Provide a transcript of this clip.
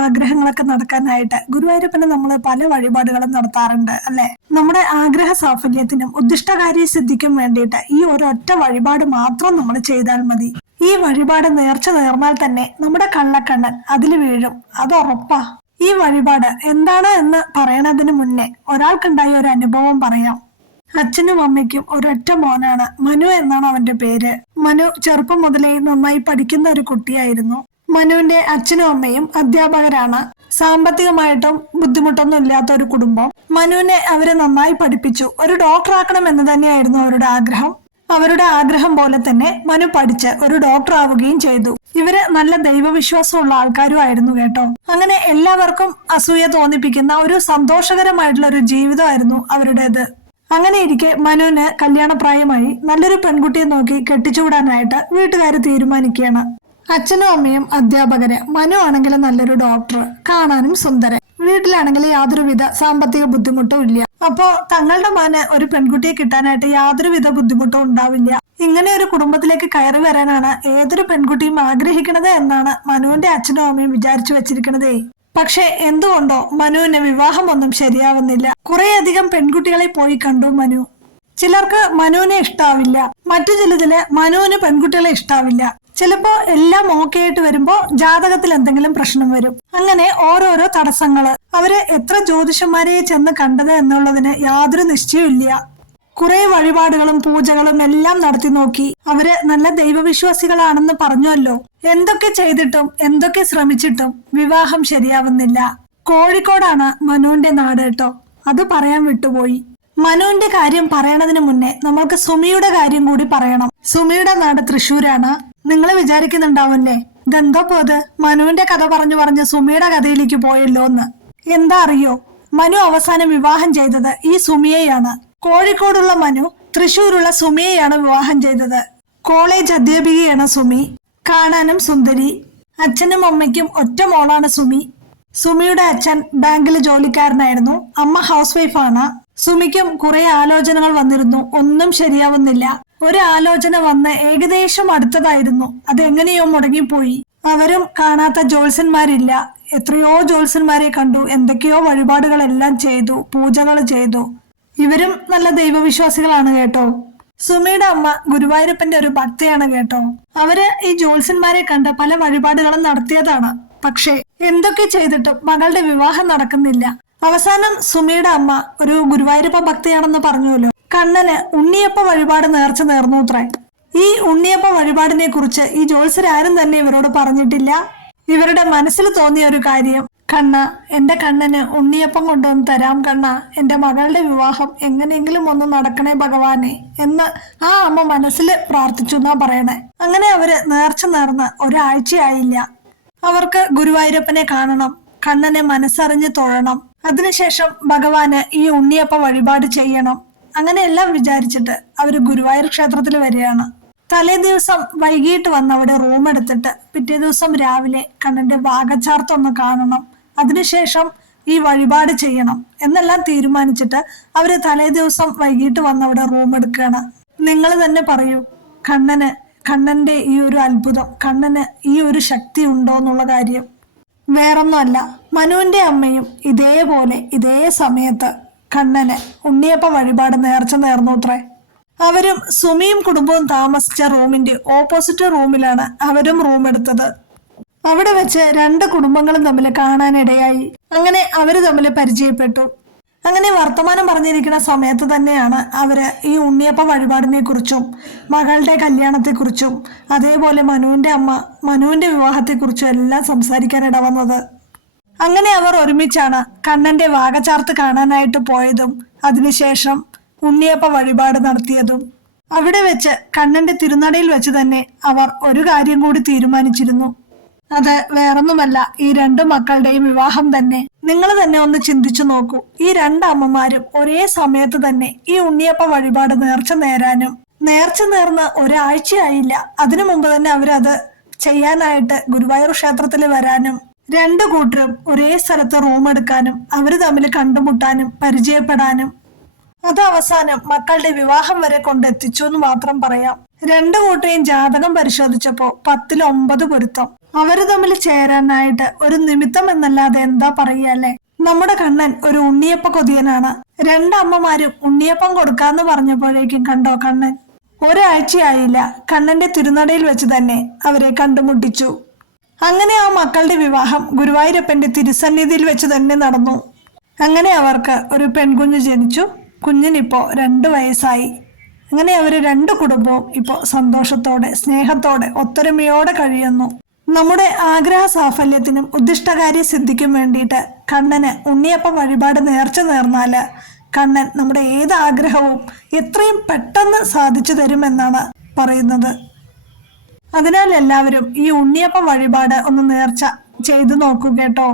ആഗ്രഹങ്ങളൊക്കെ നടക്കാനായിട്ട് ഗുരുവായൂരപ്പന് നമ്മൾ പല വഴിപാടുകളും നടത്താറുണ്ട് അല്ലെ. നമ്മുടെ ആഗ്രഹ സാഫല്യത്തിനും ഉദ്ദിഷ്ടകാര്യ സിദ്ധിക്കും വേണ്ടിയിട്ട് ഈ ഒരൊറ്റ വഴിപാട് മാത്രം നമ്മൾ ചെയ്താൽ മതി. ഈ വഴിപാട് നേർച്ച നേർന്നാൽ തന്നെ നമ്മുടെ കള്ളക്കണ്ണൻ അതിൽ വീഴും, അത് ഉറപ്പാ. ഈ വഴിപാട് എന്താണ് എന്ന് പറയണതിന് മുന്നേ ഒരാൾക്കുണ്ടായ ഒരു അനുഭവം പറയാം. അച്ഛനും അമ്മയ്ക്കും ഒരൊറ്റ മോനാണ്. മനു എന്നാണ് അവന്റെ പേര്. മനു ചെറുപ്പം മുതലേ നന്നായി പഠിക്കുന്ന ഒരു കുട്ടിയായിരുന്നു. മനുവിന്റെ അച്ഛനും അമ്മയും അധ്യാപകരാണ്. സാമ്പത്തികമായിട്ടും ബുദ്ധിമുട്ടൊന്നും ഇല്ലാത്ത ഒരു കുടുംബം. മനുവിനെ അവരെ നന്നായി പഠിപ്പിച്ചു. ഒരു ഡോക്ടർ ആക്കണം എന്ന് തന്നെയായിരുന്നു അവരുടെ ആഗ്രഹം. അവരുടെ ആഗ്രഹം പോലെ തന്നെ മനു പഠിച്ച് ഒരു ഡോക്ടർ ആവുകയും ചെയ്തു. ഇവര് നല്ല ദൈവവിശ്വാസമുള്ള ആൾക്കാരും ആയിരുന്നു കേട്ടോ. അങ്ങനെ എല്ലാവർക്കും അസൂയ തോന്നിപ്പിക്കുന്ന ഒരു സന്തോഷകരമായിട്ടുള്ള ഒരു ജീവിതമായിരുന്നു അവരുടേത്. അങ്ങനെ ഇരിക്കെ മനുവിന് കല്യാണപ്രായമായി. നല്ലൊരു പെൺകുട്ടിയെ നോക്കി കെട്ടിച്ചുവിടാനായിട്ട് വീട്ടുകാർ തീരുമാനിക്കുകയാണ്. അച്ഛനും അമ്മയും അധ്യാപകര്, മനു ആണെങ്കിൽ നല്ലൊരു ഡോക്ടർ, കാണാനും സുന്ദരൻ, വീട്ടിലാണെങ്കിൽ യാതൊരുവിധ സാമ്പത്തിക ബുദ്ധിമുട്ടും ഇല്ല. അപ്പോ തങ്ങളുടെ മോന് ഒരു പെൺകുട്ടിയെ കിട്ടാനായിട്ട് യാതൊരുവിധ ബുദ്ധിമുട്ടും ഉണ്ടാവില്ല. ഇങ്ങനെ ഒരു കുടുംബത്തിലേക്ക് കയറി വരാനാണ് ഏതൊരു പെൺകുട്ടിയും ആഗ്രഹിക്കണത് എന്നാണ് മനുവിന്റെ അച്ഛനും അമ്മയും വിചാരിച്ചു വെച്ചിരിക്കണതേ. പക്ഷെ എന്തുകൊണ്ടോ മനുവിന് വിവാഹമൊന്നും ശരിയാവുന്നില്ല. കുറേയധികം പെൺകുട്ടികളെ പോയി കണ്ടു മനു. ചിലർക്ക് മനുവിനെ ഇഷ്ടാവില്ല, മറ്റു ചിലതില് മനുവിന് പെൺകുട്ടികളെ ഇഷ്ടാവില്ല. ചിലപ്പോ എല്ലാം ഓക്കെ ആയിട്ട് വരുമ്പോ ജാതകത്തിൽ എന്തെങ്കിലും പ്രശ്നം വരും. അങ്ങനെ ഓരോരോ തടസ്സങ്ങള്. അവര് എത്ര ജ്യോതിഷന്മാരെ ചെന്ന് കണ്ടത് എന്നുള്ളതിന് യാതൊരു നിശ്ചയമില്ല. കുറെ വഴിപാടുകളും പൂജകളും എല്ലാം നടത്തി നോക്കി. അവര് നല്ല ദൈവവിശ്വാസികളാണെന്ന് പറഞ്ഞല്ലോ. എന്തൊക്കെ ചെയ്തിട്ടും എന്തൊക്കെ ശ്രമിച്ചിട്ടും വിവാഹം ശരിയാവുന്നില്ല. കോഴിക്കോടാണ് മനുവിന്റെ നാട് കേട്ടോ, അത് പറയാൻ വിട്ടുപോയി. മനുവിന്റെ കാര്യം പറയണതിന് മുന്നേ നമ്മൾക്ക് സുമിയുടെ കാര്യം കൂടി പറയണം. സുമിയുടെ നാട് തൃശ്ശൂരാണ്. നിങ്ങൾ വിചാരിക്കുന്നുണ്ടാവല്ലേ, ഇതെന്തോ പോത് മനുവിന്റെ കഥ പറഞ്ഞു സുമിയുടെ കഥയിലേക്ക് പോയല്ലോ എന്ന്. എന്താ അറിയോ, മനു അവസാനം വിവാഹം ചെയ്തത് ഈ സുമിയെയാണ്. കോഴിക്കോടുള്ള മനു തൃശ്ശൂരുള്ള സുമിയെയാണ് വിവാഹം ചെയ്തത്. കോളേജ് അധ്യാപികയാണ് സുമി, കാണാനും സുന്ദരി. അച്ഛനും അമ്മയ്ക്കും ഒറ്റ മോളാണ് സുമി. സുമിയുടെ അച്ഛൻ ബാങ്കിൽ ജോലിക്കാരനായിരുന്നു, അമ്മ ഹൗസ് വൈഫാണ്. സുമിക്കും കുറെ ആലോചനകൾ വന്നിരുന്നു, ഒന്നും ശരിയാവുന്നില്ല. ഒരു ആലോചന വന്ന് ഏകദേശം അടുത്തതായിരുന്നു, അതെങ്ങനെയോ മുടങ്ങിപ്പോയി. അവരും കാണാത്ത ജ്യോത്സ്യന്മാരില്ല. എത്രയോ ജ്യോത്സ്യന്മാരെ കണ്ടു, എന്തൊക്കെയോ വഴിപാടുകളെല്ലാം ചെയ്തു, പൂജകൾ ചെയ്തു. ഇവരും നല്ല ദൈവവിശ്വാസികളാണ് കേട്ടോ. സുമിയുടെ അമ്മ ഗുരുവായൂരപ്പന്റെ ഒരു ഭക്തയാണ് കേട്ടോ. അവര് ഈ ജ്യോത്സ്യന്മാരെ കണ്ട് പല വഴിപാടുകളും നടത്തിയതാണ്. പക്ഷേ എന്തൊക്കെ ചെയ്തിട്ടും മകളുടെ വിവാഹം നടക്കുന്നില്ല. അവസാനം സുമിയുടെ അമ്മ ഒരു ഗുരുവായൂരപ്പ ഭക്തയാണെന്ന് പറഞ്ഞുല്ലോ. കണ്ണന് ഉണ്ണിയപ്പ വഴിപാട് നേർച്ച നേർന്നൂത്രേ. ഈ ഉണ്ണിയപ്പ വഴിപാടിനെ കുറിച്ച് ഈ ജ്യോത്സ്യരാരും തന്നെ ഇവരോട് പറഞ്ഞിട്ടില്ല. ഇവരുടെ മനസ്സിൽ തോന്നിയ ഒരു കാര്യം, കണ്ണ എന്റെ കണ്ണന് ഉണ്ണിയപ്പം കൊണ്ടുവന്ന് തരാം കണ്ണ, എന്റെ മകളുടെ വിവാഹം എങ്ങനെയെങ്കിലും ഒന്ന് നടക്കണേ ഭഗവാനെ എന്ന് ആ അമ്മ മനസ്സിൽ പ്രാർത്ഥിച്ചു എന്നാ പറയണേ. അങ്ങനെ അവര് നേർച്ച നേർന്ന് ഒരാഴ്ചയായില്ല. അവർക്ക് ഗുരുവായൂരപ്പനെ കാണണം, കണ്ണനെ മനസ്സറിഞ്ഞ് തൊഴണം, അതിനുശേഷം ഭഗവാന് ഈ ഉണ്ണിയപ്പ വഴിപാട് ചെയ്യണം. അങ്ങനെ എല്ലാം വിചാരിച്ചിട്ട് അവര് ഗുരുവായൂർ ക്ഷേത്രത്തിൽ വരികയാണ്. തലേ ദിവസം വൈകിട്ട് വന്ന് അവിടെ റൂം എടുത്തിട്ട് പിറ്റേ ദിവസം രാവിലെ കണ്ണന്റെ വാഗച്ചാർത്തൊന്ന് കാണണം, അതിനുശേഷം ഈ വഴിപാട് ചെയ്യണം എന്നെല്ലാം തീരുമാനിച്ചിട്ട് അവര് തലേ ദിവസം വൈകിട്ട് വന്ന് അവിടെ റൂം എടുക്കുകയാണ്. നിങ്ങൾ തന്നെ പറയൂ, കണ്ണന്റെ ഈ ഒരു അത്ഭുതം, കണ്ണന് ഈ ഒരു ശക്തി ഉണ്ടോ എന്നുള്ള കാര്യം. വേറൊന്നുമല്ല, മനുവിന്റെ അമ്മയും ഇതേപോലെ ഇതേ സമയത്ത് കണ്ണന് ഉണ്ണിയപ്പ വഴിപാട് നേർച്ച നേർന്നൂത്രേ. അവരും സുമിയും കുടുംബവും താമസിച്ച റൂമിന്റെ ഓപ്പോസിറ്റ് റൂമിലാണ് അവരും റൂം എടുത്തത്. അവിടെ വെച്ച് രണ്ട് കുടുംബങ്ങളും തമ്മിൽ കാണാനിടയായി. അങ്ങനെ അവര് തമ്മിൽ പരിചയപ്പെട്ടു. അങ്ങനെ വർത്തമാനം പറഞ്ഞിരിക്കുന്ന സമയത്ത് തന്നെയാണ് അവര് ഈ ഉണ്ണിയപ്പ വഴിപാടിനെ കുറിച്ചും മകളുടെ കല്യാണത്തെക്കുറിച്ചും അതേപോലെ മനുവിന്റെ അമ്മ മനുവിന്റെ വിവാഹത്തെക്കുറിച്ചും എല്ലാം സംസാരിക്കാനിട വന്നത്. അങ്ങനെ അവർ ഒരുമിച്ചാണ് കണ്ണന്റെ വാഗചാർത്ത് കാണാനായിട്ട് പോയതും അതിനുശേഷം ഉണ്ണിയപ്പ വഴിപാട് നടത്തിയതും. അവിടെ വെച്ച് കണ്ണന്റെ തിരുനടയിൽ വെച്ച് തന്നെ അവർ ഒരു കാര്യം കൂടി തീരുമാനിച്ചിരുന്നു. അത് വേറൊന്നുമല്ല, ഈ രണ്ടു മക്കളുടെയും വിവാഹം തന്നെ. നിങ്ങൾ തന്നെ ഒന്ന് ചിന്തിച്ചു നോക്കൂ, ഈ രണ്ട് അമ്മമാരും ഒരേ സമയത്ത് തന്നെ ഈ ഉണ്ണിയപ്പ വഴിപാട് നേർച്ച നേർന്ന് ഒരാഴ്ചയായില്ല. അതിനു മുമ്പ് തന്നെ അവരത് ചെയ്യാനായിട്ട് ഗുരുവായൂർ ക്ഷേത്രത്തിൽ വരാനും രണ്ടു കൂട്ടരും ഒരേ സ്ഥലത്ത് റൂം എടുക്കാനും അവര് തമ്മിൽ കണ്ടുമുട്ടാനും പരിചയപ്പെടാനും അത് അവസാനം മക്കളുടെ വിവാഹം വരെ കൊണ്ടെത്തിച്ചു എന്ന് മാത്രം പറയാം. രണ്ടു കൂട്ടരെയും ജാതകം പരിശോധിച്ചപ്പോ 10-9 പൊരുത്തം. അവര് തമ്മിൽ ചേരാനായിട്ട് ഒരു നിമിത്തം എന്നല്ലാതെ എന്താ പറയല്ലേ. നമ്മുടെ കണ്ണൻ ഒരു ഉണ്ണിയപ്പ കൊതിയനാണ്. രണ്ടമ്മമാരും ഉണ്ണിയപ്പം കൊടുക്കാന്ന് പറഞ്ഞപ്പോഴേക്കും കണ്ടോ കണ്ണൻ. ഒരാഴ്ചയായില്ല, കണ്ണന്റെ തിരുനടയിൽ വെച്ച് തന്നെ അവരെ കണ്ടുമുട്ടിച്ചു. അങ്ങനെ ആ മക്കളുടെ വിവാഹം ഗുരുവായൂരപ്പന്റെ തിരുസന്നിധിയിൽ വെച്ച് തന്നെ നടന്നു. അങ്ങനെ അവർക്ക് ഒരു പെൺകുഞ്ഞ് ജനിച്ചു. കുഞ്ഞിനിപ്പോ 2 വയസ്സായി. അങ്ങനെ അവര് 2 കുടുംബവും ഇപ്പോ സന്തോഷത്തോടെ സ്നേഹത്തോടെ ഒത്തൊരുമയോടെ കഴിയുന്നു. നമ്മുടെ ആഗ്രഹ സാഫല്യത്തിനും ഉദ്ദിഷ്ടകാര്യ സിദ്ധിക്കും വേണ്ടിയിട്ട് കണ്ണന് ഉണ്ണിയപ്പ വഴിപാട് നേർച്ച നേർന്നാല് കണ്ണൻ നമ്മുടെ ഏത് ആഗ്രഹവും എത്രയും പെട്ടെന്ന് സാധിച്ചു തരുമെന്നാണ് പറയുന്നത്. അതിനാൽ എല്ലാവരും ഈ ഉണ്ണിയപ്പ വഴിപാട് ഒന്ന് നേർച്ച ചെയ്തു നോക്കൂ കേട്ടോ.